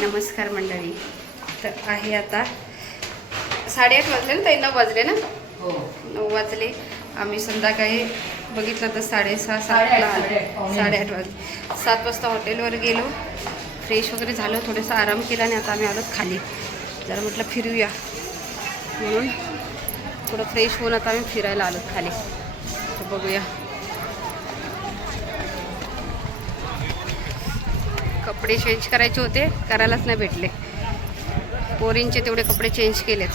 नमस्कार मंडळी. तर आहे आता 8:30 वाजले ना ताई? 9 वाजले ना? हो 9 वाजले. आम्ही संध्याकाळी बघितलं तर 6:30 7ला आलो. 8:30 वाजले. 7 वाजता हॉटेलवर गेलो, फ्रेश वगैरे झालं, थोडंसं आराम केला आणि आता आम्ही आलो खाली. जरा म्हटलं फिरूया म्हणून थोडं फ्रेश होऊन आता आम्ही फिरायला आलो खाली. तर बघूया. कपडे चेंज करायचे होते, करायलाच नाही भेटले. पोरींचे तेवढे कपडे चेंज केलेत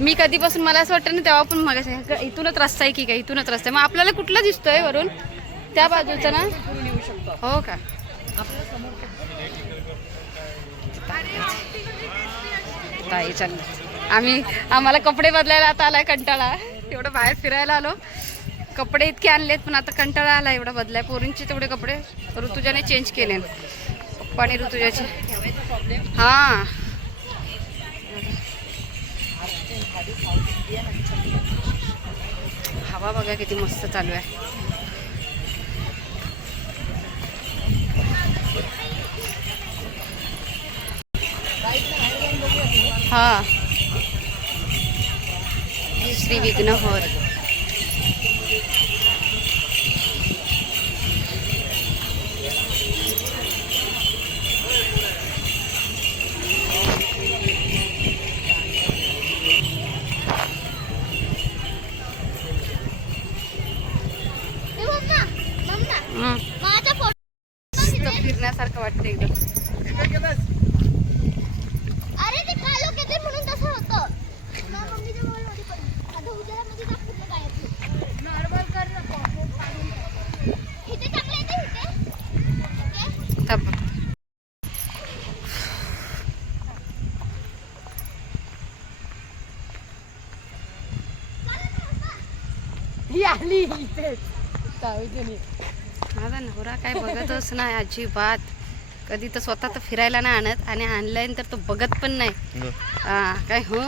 मी कधीपासून. मला असं वाटतं ना तेव्हा पण मग इथूनच रस्ता आहे की काय? इथूनच रस्ता आहे. मग आपल्याला कुठला दिसतोय वरून? त्या बाजूचा ना? हो का? ताई चाललं. आम्हाला कपडे बदलायला आता आलाय कंटाळा. एवढं बाहेर फिरायला आलो, कपडे इतके आणलेत पण आता कंटाळा आला एवढा बदलाय. पोरींचे तेवढे कपडे ऋतुजाने चेंज केले, पप्पाने ऋतुजाचे. हां हवा बघा किती मस्त चालू आहे. हां श्री विघ्नहर. फिरण्यासारखं वाटतं एकदम. अरे ते काय लोक येते म्हणून तसं होतं. मम्मीच्या मोबाईल मध्ये पण आता उजेडामध्ये दाखवलं काय नॉर्मल कर नको. इथे चांगलं येते इथे. आली इथे माझा नवरा काय बघतच नाही अजिबात. कधी तर स्वतः तर फिरायला नाही आणत आणि ऑनलाईन तर तो बघत पण नाही. काय हो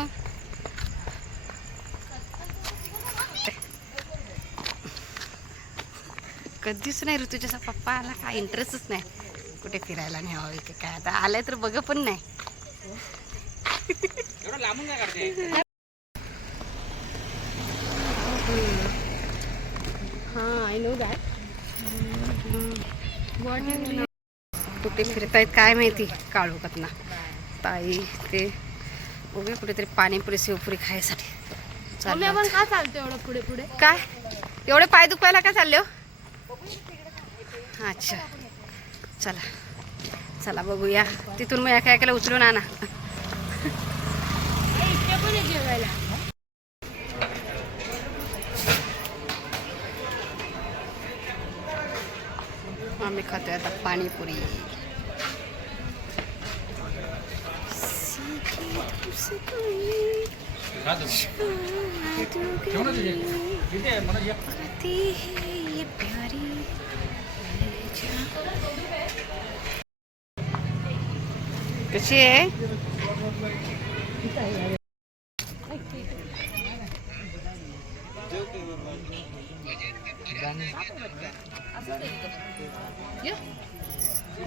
कधीच नाही. ऋतुजाचा पप्पा आला काय इंटरेस्टच नाही कुठे फिरायला न्यावं की काय. आता आलाय तर बघ पण नाही. हां आय नो दॅट. कुठे फिरतायत काय माहिती काळू कतना ताई. ते बघूया कुठेतरी पाणीपुरी शिवपुरी खायसाठी चाललं. आपण का चालतो एवढं पुढे पुढे? काय एवढे पाय दुखायला काय चालले हो? अच्छा चला चला बघूया. तिथून मग एका एकाला उचलून आणा. इथे पण जेवायला. आम्ही खातोय आता पाणीपुरी. कशी आहे?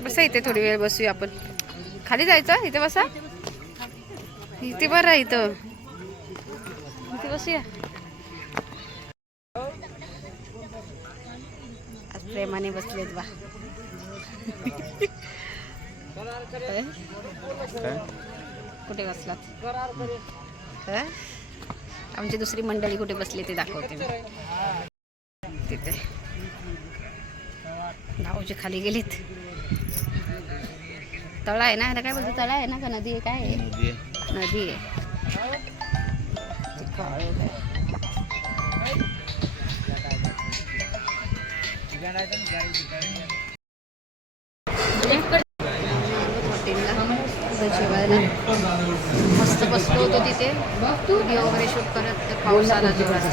बसा इथे थोडी वेळ बसूया आपण. खाली जायचं? इथे बसा. इथे बरं इथं इथे बसूया. आज प्रेमाने बसलेत बा. कुठे बसलात? आमची दुसरी मंडळी कुठे बसली ते दाखवते मी. तिथे भाऊजी खाली गेलीत. तळा आहे ना, ह्याला काय बोलतो? तळा आहे ना का नदी आहे? काय आहे? नदी आहे. हॉटेलला जेवायला मस्त बसलो होतो तिथे व्हिडिओ वगैरे शूट करत. पाऊस आला जोरात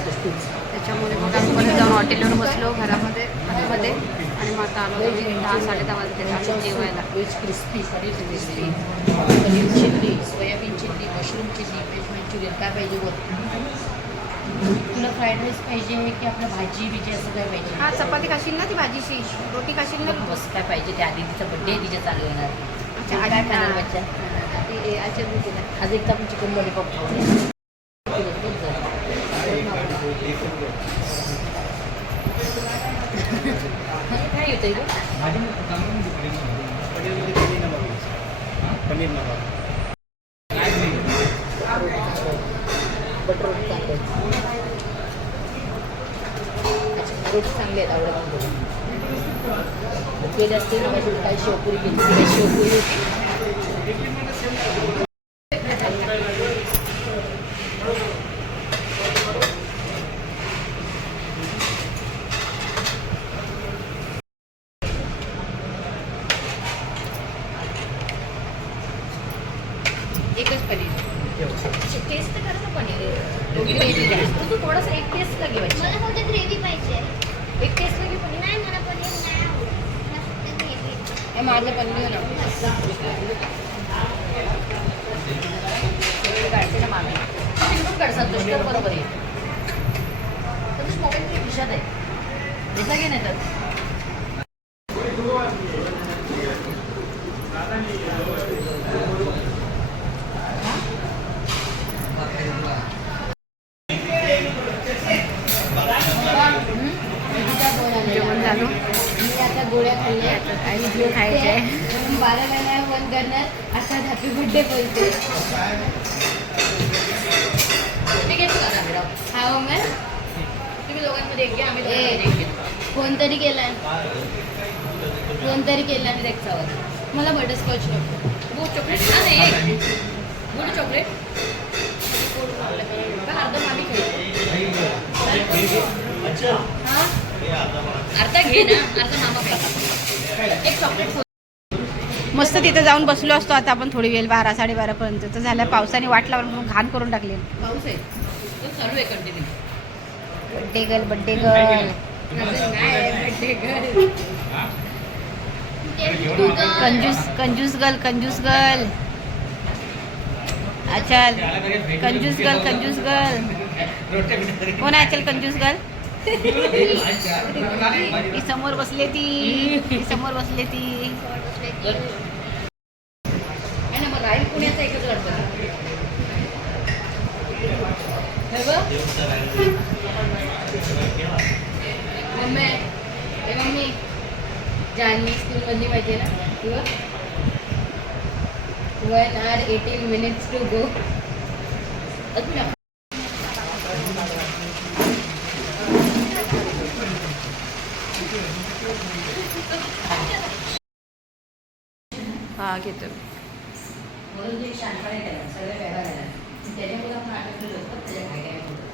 त्याच्यामुळे मग आम्ही परत जाऊन हॉटेलवर बसलो घरामध्ये आतमध्ये आणि मग आता आलो 10 साडे 10 वाजता आम्ही जेवायला. Veg crispy paneer chilli, soybean chilli, mushroom chilli, veg Manchurian काय पाहिजे बोल. तुला फ्राईड राईस पाहिजे की आपलं भाजी बिजी असं काय पाहिजे? हा चपाती खाशील ना ती भाजीशी, रोटी खाशील ना तू? बस काय पाहिजे ते आधी तिचा बड्डे आहे तिच्या चालू येणार. अच्छा, काय आधी खाणार हा. बच्चा? अच्छा दिदीला. आज एकदा आपण चिकन लॉलीपॉप खाऊया. काय येतंय गं? पनीर नका. बटर रोटी चांगले आहेत. अच्छा रोटी चांगली आहेत आवडत केली असते ना माझी काय शेवपुरी केली काय शेवपुरी होती. एकच पनीर. टेस्ट कर ना पनीर तू थोडासा एक टेस्ट लगे बच्चा. मला फक्त ग्रेव्ही पाहिजे. एक टेस्ट लगे पनीर नाही मला पनीर नाही आवडत. मला फक्त ग्रेव्ही. मारलं पनीर ना काढते ना मामी तिकडून काढ संतोष कर बरोबर आहे. संतोष मोबाईल तरी खिशात आहे घेतला घे नाही तर. जेवण झालं. मी आता गोळ्या खाल्ल्या आईस्क्रीम खायचे आहे. 12 महिना बंद करणार आता हॅपी बर्थडे बोलते. हा मग तुम्ही दोघांमध्ये एक घ्या आम्ही दोघांमध्ये एक घेतो. कोणतरी केलाय कोणतरी केला मला बटरस्कॉच नको. गुड चॉकलेट छान आहे. गुड चॉकलेट अर्धा मामी खायचं. हां अर्धा घे ना अर्धा मामा खायचं. एक चॉकलेट मस्त तिथं जाऊन बसलो असतो आता आपण थोडी वेळ 12 साडेबारा पर्यंत. तर झालं पावसाने वाट लावून म्हणून घाण करून टाकली. पाऊस आहे तो चालू आहे continue. Birthday girl birthday girl birthday girl कंजूस कंजूस गर्ल कंजूस गर्ल. अच्छा कंजूस गर्ल कोण आहे चल कंजूस गर्ल. ती समोर बसले ती समोर बसले ती. आहे ना मग राहील पुण्याचा एकच गणपती. मम्मी जानवी स्कूलमधली माहिती आहे ना तुला 1 hour 18 minutes to go. हा घेतो. म्हणून जे शांतपणे केलं सगळे वेगळा झाला त्याच्यामुळे आपण आटकलेलो असतो त्याच्या काय काय होतं.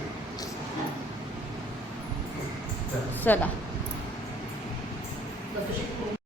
चला. तसं